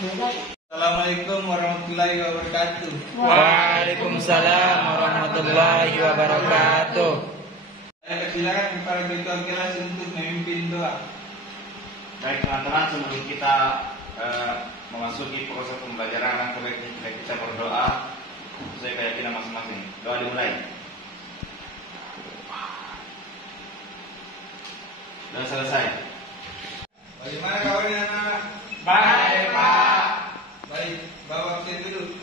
Assalamualaikum warahmatullahi wabarakatuh. Waalaikumsalam warahmatullahi wabarakatuh. Saya persilakan para ketua kelas untuk memimpin doa. Baik teman-teman, sebelum kita memasuki proses pembelajaran, langkah baiknya kita berdoa sesuai keyakinan masing-masing. Doa dimulai. Doa selesai. Bagaimana kabarnya anak-anak? Baik, Pak. Baik, bawa absen dulu.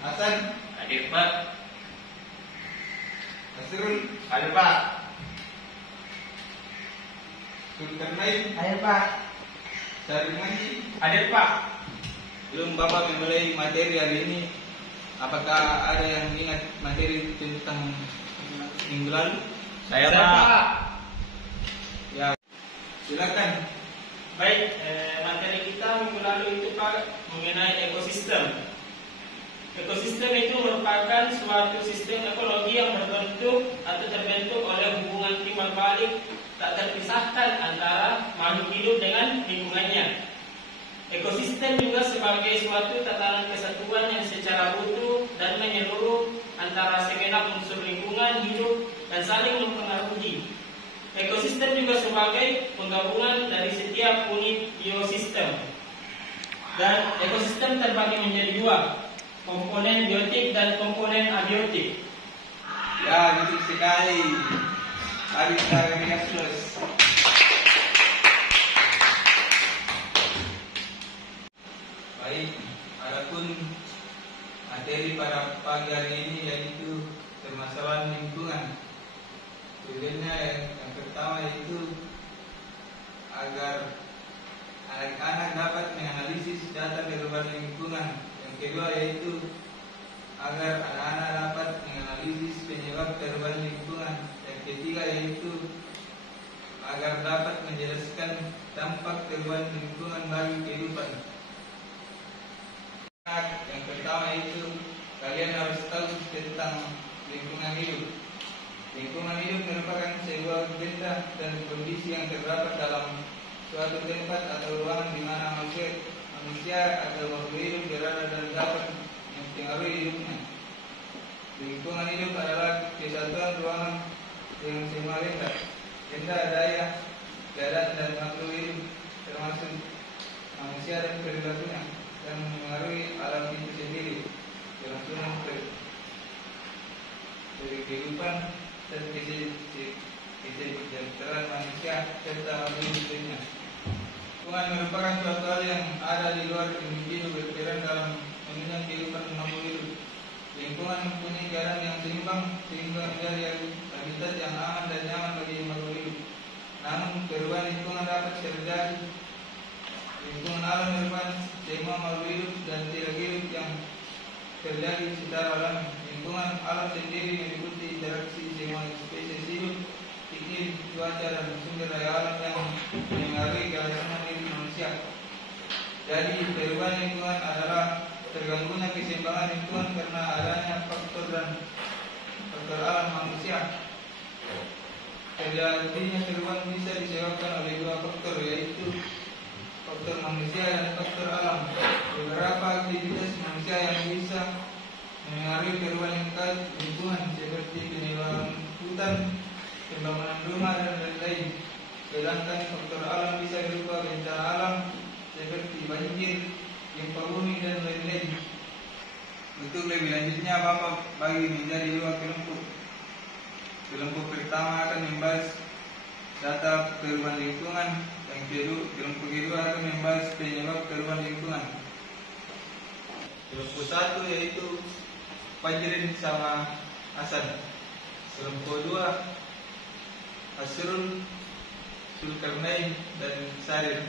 Hasan, Hadir Pak. Asrul, Hadir Pak. Zulkarnain, Ayo, Pak. Syarif Manji. Hadir Pak. Belum Bapak memulai materi hari ini, apakah ada yang ingat materi tentang minggu lalu? Saya Pak. Ya, silakan. Baik, materi kita minggu lalu itu Pak mengenai ekosistem. Ekosistem itu merupakan suatu sistem ekologi yang berbentuk atau terbentuk oleh hubungan timbal balik tak terpisahkan antara makhluk hidup dengan lingkungannya. Ekosistem juga sebagai suatu tatanan kesatuan yang secara utuh dan menyeluruh antara segenap unsur lingkungan hidup dan saling mempengaruhi. Ekosistem juga sebagai penggabungan dari setiap unit biosistem. Dan ekosistem terbagi menjadi dua, komponen biotik dan komponen abiotik. Ya, betul sekali. Mari kita lihat terus. Baik, adapun materi pada pagi hari ini yaitu permasalahan lingkungan. Tujuannya yang pertama yaitu agar anak-anak dapat menganalisis data perubahan lingkungan. Yang kedua yaitu agar anak-anak dapat menganalisis penyebab perubahan lingkungan. Yang ketiga yaitu agar dapat menjelaskan dampak perubahan lingkungan bagi kehidupan. Yang pertama itu kalian harus tahu tentang lingkungan hidup. Lingkungan hidup merupakan sebuah benda dan kondisi yang terdapat dalam suatu tempat atau ruangan di mana manusia atau makhluk hidup berada dan dapat mempengaruhi hidupnya. Lingkungan hidup adalah kesatuan ruangan yang semua benda, daya, keadaan dan makhluk hidup termasuk manusia dan perilakunya dan mengaruhi alam itu sendiri berlangsung dari kehidupan dan kesejahteraan manusia serta makhluk hidupnya. Lingkungan merupakan suatu hal yang ada di luar individu berperan dalam menunjang kehidupan makhluk hidup. Lingkungan mempunyai keadaan yang seimbang sehingga menjadi habitat yang aman dan nyaman bagi makhluk hidup. Namun perubahan lingkungan dapat terjadi. Lingkungan alam merupakan semua makhluk hidup dan tidak hidup yang terjadi secara alami. Lingkungan alam sendiri meliputi interaksi semua spesies hidup, iklim, cuaca dan sumber daya alam yang mengaruhi kelangsungan hidup manusia. Jadi perubahan lingkungan adalah terganggunya keseimbangan lingkungan karena adanya faktor alam manusia. Terjadinya perubahan bisa disebabkan oleh dua faktor, yaitu faktor manusia dan faktor alam. Beberapa aktivitas manusia yang bisa mengaruhi perubahan lingkungan seperti penebangan hutan, pembangunan rumah dan lain-lain. Sedangkan faktor alam bisa berupa bencana alam seperti banjir, gempa bumi dan lain-lain. Untuk lebih lanjutnya Bapak bagi menjadi dua kelompok. Kelompok pertama akan membahas data perubahan lingkungan. Yang kedua, kelompok kedua akan membahas penyebab perubahan lingkungan. Kelompok satu yaitu Fajrin sama Hasan. Kelompok dua Asrul, Zulkarnain dan Syarif.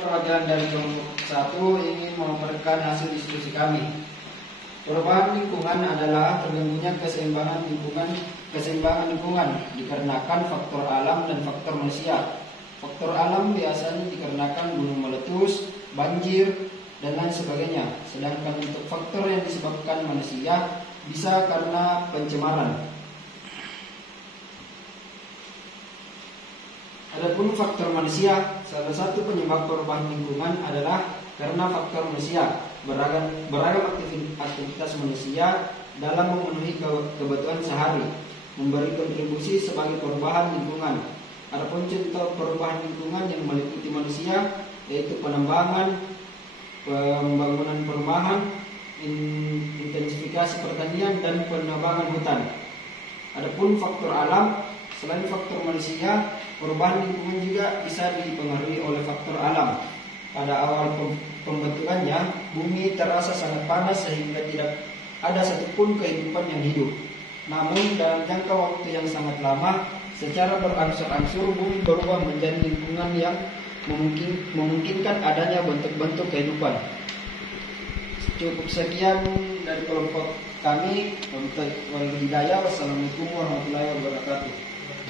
perwakilan dari kelompok 1 ingin memaparkan hasil diskusi kami. Perubahan lingkungan adalah terganggunya keseimbangan lingkungan dikarenakan faktor alam dan faktor manusia. Faktor alam biasanya dikarenakan gunung meletus, banjir, dan lain sebagainya. Sedangkan untuk faktor yang disebabkan manusia bisa karena pencemaran. Adapun faktor manusia, salah satu penyebab perubahan lingkungan adalah karena faktor manusia. Beragam aktivitas manusia dalam memenuhi kebutuhan sehari memberi kontribusi sebagai perubahan lingkungan. Adapun contoh perubahan lingkungan yang meliputi manusia yaitu pembangunan perumahan, intensifikasi pertanian, dan penebangan hutan. Adapun faktor alam, selain faktor manusia, perubahan lingkungan juga bisa dipengaruhi oleh faktor alam. Pada awal pembentukannya, bumi terasa sangat panas sehingga tidak ada satupun kehidupan yang hidup. Namun dalam jangka waktu yang sangat lama, secara berangsur-angsur bumi berubah menjadi lingkungan yang memungkinkan adanya bentuk-bentuk kehidupan. Cukup sekian dari kelompok kami. Wassalamualaikum warahmatullahi wabarakatuh.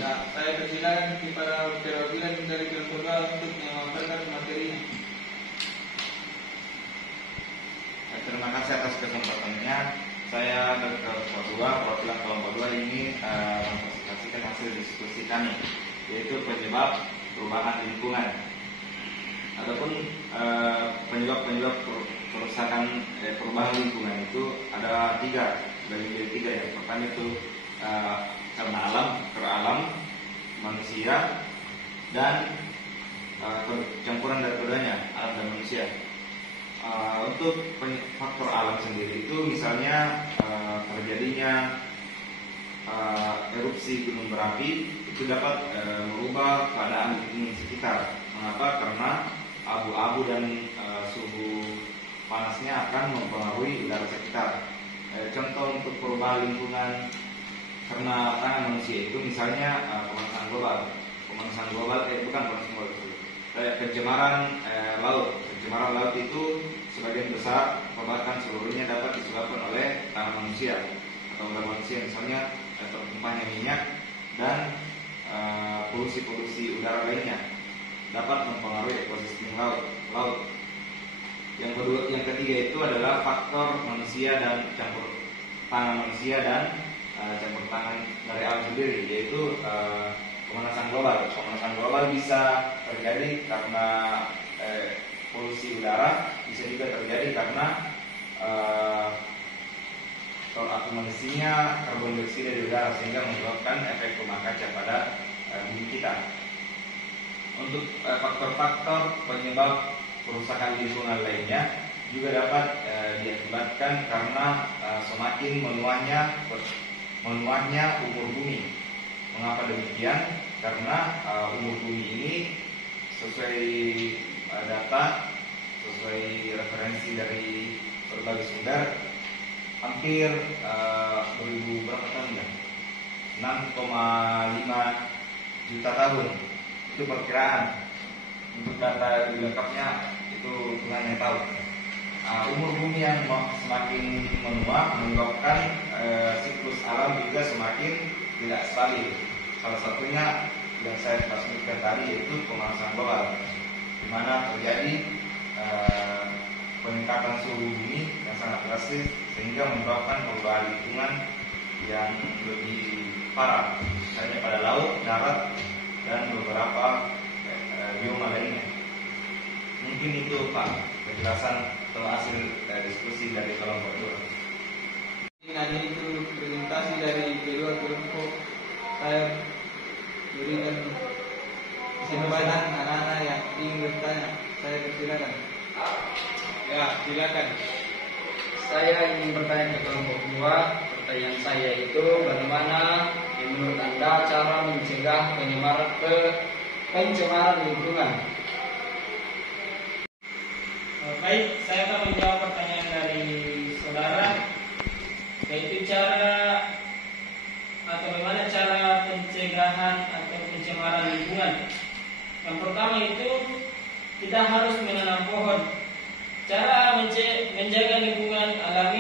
Nah, saya persilakan kepada perwakilan dari kelompok 2 untuk memaparkan materinya. Terima kasih atas kesempatannya. Saya dari kelompok 2, perwakilan kelompok 2 ingin mempresentasikan hasil diskusi kami, yaitu penyebab perubahan lingkungan. Adapun penyebab kerusakan perubahan lingkungan itu ada 3, bagi 3 ya. Pertama itu karena alam, manusia, dan campuran dari keduanya, alam dan manusia. Untuk faktor alam sendiri itu misalnya terjadinya erupsi gunung berapi itu dapat merubah keadaan lingkungan sekitar. Mengapa? Karena abu-abu dan suhu panasnya akan mempengaruhi udara sekitar. Contoh untuk perubahan lingkungan karena tangan manusia itu misalnya pemanasan global. Kayak pencemaran laut. Pencemaran laut itu sebagian besar, bahkan seluruhnya dapat disebabkan oleh tangan manusia atau ulah manusia, misalnya tertumpahnya minyak dan polusi udara lainnya dapat mempengaruhi ekosistem laut. Yang ketiga itu adalah faktor manusia dan campur tangan manusia dan campur tangan dari alam sendiri, yaitu pemanasan global. Pemanasan global bisa terjadi karena polusi udara, bisa juga terjadi karena akumulasinya karbon dioksida di udara sehingga menyebabkan efek rumah kaca pada bumi kita. Untuk faktor-faktor penyebab kerusakan lingkungan lainnya juga dapat diakibatkan karena semakin menuanya umur bumi. Mengapa demikian? Karena umur bumi ini sesuai data, sesuai referensi dari berbagai sumber, hampir 2000 berapa tahun ya? 6,5 juta tahun. Itu perkiraan. Untuk data lebih lengkapnya itu Tuhan yang tahu. Umur bumi yang semakin menua menyebabkan siklus alam juga semakin tidak stabil. Salah satunya yang saya sebutkan tadi yaitu pemanasan global, di mana terjadi peningkatan suhu bumi yang sangat drastis sehingga menyebabkan perubahan lingkungan yang lebih parah, misalnya pada laut, darat, dan beberapa bioma lainnya. Mungkin itu Pak penjelasan atau hasil diskusi dari kelompok 2. Ini itu presentasi dari kedua kelompok. Saya berikan kesempatan anak-anak yang ingin bertanya. Saya persilakan. Ya, silakan. Saya ingin bertanya ke kelompok 2. Pertanyaan saya itu, bagaimana menurut Anda cara mencegah pencemaran lingkungan? Baik, saya akan menjawab pertanyaan dari saudara, yaitu bagaimana cara pencegahan atau pencemaran lingkungan. Yang pertama itu kita harus menanam pohon. Cara menjaga lingkungan alam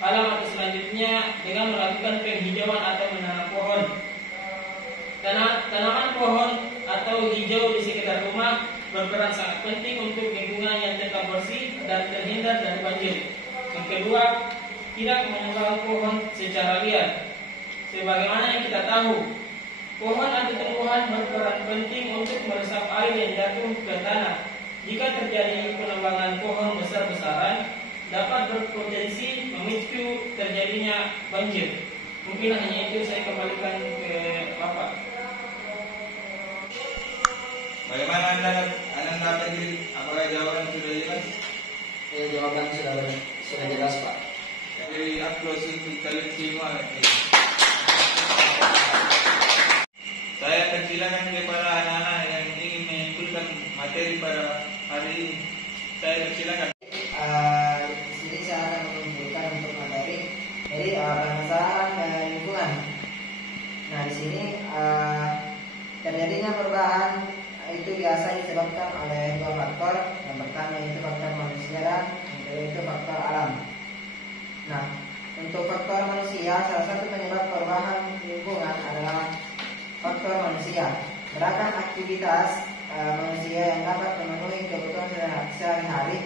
atau selanjutnya dengan melakukan penghijauan atau menanam pohon. Tanaman pohon atau hijau di sekitar rumah berperan sangat penting untuk lingkungan yang tetap bersih dan terhindar dari banjir. Yang kedua, tidak menebang pohon secara liar. Sebagaimana yang kita tahu, pohon atau tumbuhan berperan penting untuk meresap air yang jatuh ke tanah. Jika terjadi penebangan pohon besar-besaran, dapat berpotensi memicu terjadinya banjir. Mungkin hanya itu, saya kembalikan ke Bapak. Bagaimana Anda dapat diri? Apakah jawaban sudah jelas? Jawaban sudah jelas, Pak. Jadi aplaus untuk kalian semua. Saya persilakan kepada anak-anak yang ingin menyimpulkan materi pada hari ini. Saya persilakan. Di sini saya akan menunjukkan untuk materi. Jadi permasalahan lingkungan. Nah, di sini terjadinya perubahan itu biasa disebabkan oleh dua faktor. Yang pertama itu faktor manusia dan yang kedua itu faktor alam. Nah, untuk faktor manusia, salah satu penyebab perubahan lingkungan adalah faktor manusia. Beragam aktivitas manusia yang dapat memenuhi kebutuhan sehari-hari,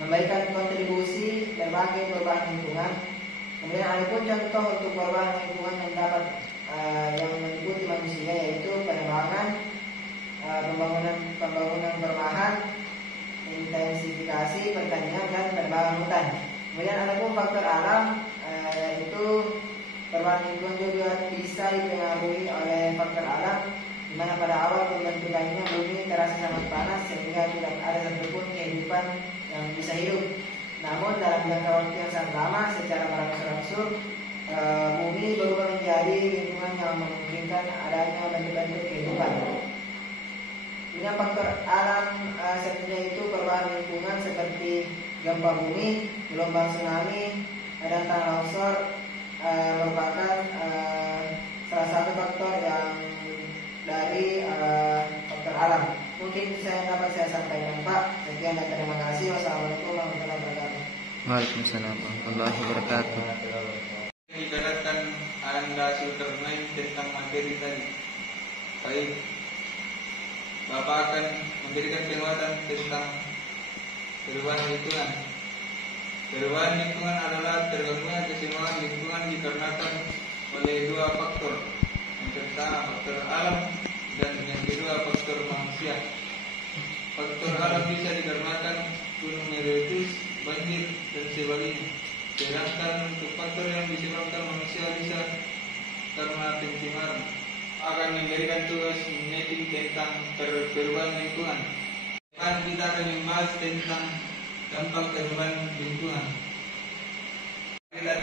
memberikan kontribusi berbagai perubahan lingkungan. Kemudian ada pun contoh untuk perubahan lingkungan yang dapat yang meliputi manusia, yaitu penebangan, pembangunan perumahan, intensifikasi pertanian dan penebangan hutan. Kemudian ada pun faktor alam, yaitu perubahan lingkungan juga bisa dipengaruhi oleh faktor alam, di mana pada awal pembentukannya bumi terasa sangat panas sehingga tidak ada satupun kehidupan yang bisa hidup. Namun dalam jangka waktu yang sangat lama, secara berangsur-angsur bumi berubah menjadi lingkungan yang memungkinkan adanya bentuk-bentuk kehidupan. Kemudian faktor alam satunya itu perubahan lingkungan seperti gempa bumi, gelombang tsunami, dan tanah longsor merupakan salah satu faktor yang dari faktor alam. Mungkin saya dapat saya sampaikan, Pak. Sekian dan terima kasih. Wassalamualaikum warahmatullahi wabarakatuh. Waalaikumsalam warahmatullahi wabarakatuh. Ibaratkan Anda sudah main tentang materi tadi. Baik, Bapak akan memberikan penguatan tentang perubahan lingkungan. Perubahan lingkungan adalah tergabungnya keseimbangan lingkungan dikarenakan oleh dua faktor. Yang pertama faktor alam dan yang kedua faktor manusia. Faktor alam bisa dikarenakan gunung meletus, banjir dan sebagainya. Sedangkan untuk faktor yang disebabkan manusia bisa karena pencemaran. Akan memberikan tugas meneting tentang perubahan lingkungan. Dan kita akan membahas tentang dampak perubahan lingkungan. Kita